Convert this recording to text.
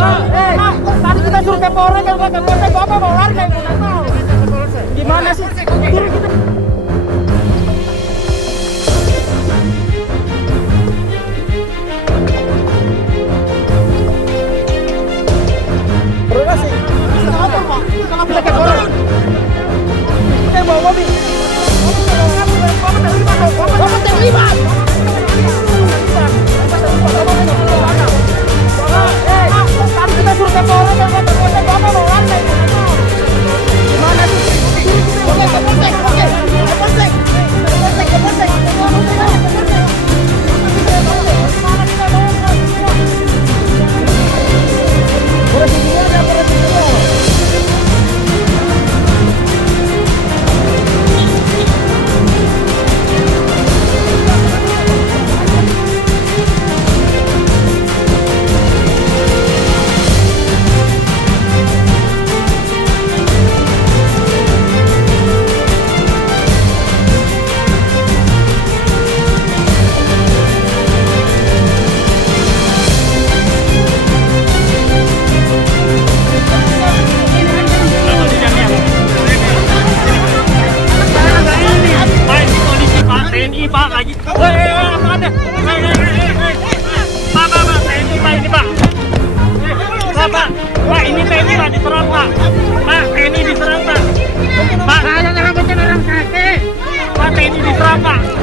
Tadi kita suruh ke Polres, Bapak mau lari kayak nggak tahu. Gimana sih? Turun kita. Berapa sih? Kenapa Pak? Kenapa kita ke Polres? Kita bawa mobil. Bapak terlibat. Tadi kita suruh ke Polres, Bapak mau lari kayak nggak tahu. Gimana sih? TNI Pak lagi. Apa ada? Pak, TNI Pak ini Pak. Pak ini TNI Pak diserang Pak. Pak TNI diserang Pak. Pak, saya jangan bikin orang sakit. Pak TNI diserang Pak.